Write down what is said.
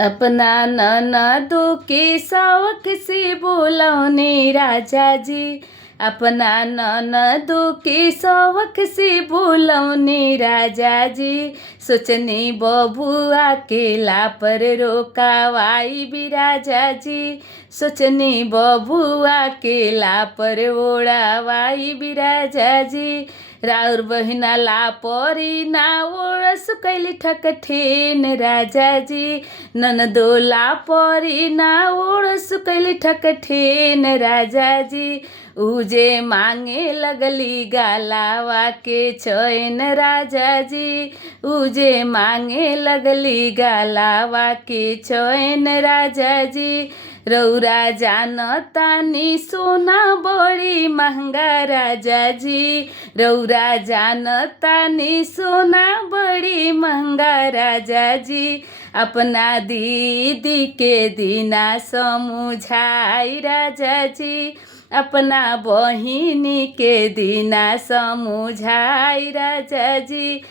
अपना ननदों के शौक से बोलौने राजा जी। अपना ननदों के शौक से बोलौने राजा जी। सोचने बबुआ के लापर रोकावाई भी राजा जी। सोचने बबुआ के लापर ओढ़ावाई भी राजा जी। राउर बहिना लापरी ना ओढ़स कैली ठकठेन राजा जी। ननदो लापरी ना ओढ़स कैली ठकठेन राजा जी। उजे मांगे लगली गालावा के चैन राजा जी। उजे मांगे लगली गालावा के चैन राजा जी। रौरा जानतानी सोना बड़ी महंगा राजा जी। रौरा जानतानी सोना बड़ी महंगा राजा जी। अपना दीदी के दीना समझाई राजा जी। अपना बहिनी के दीना समझाई राजा जी।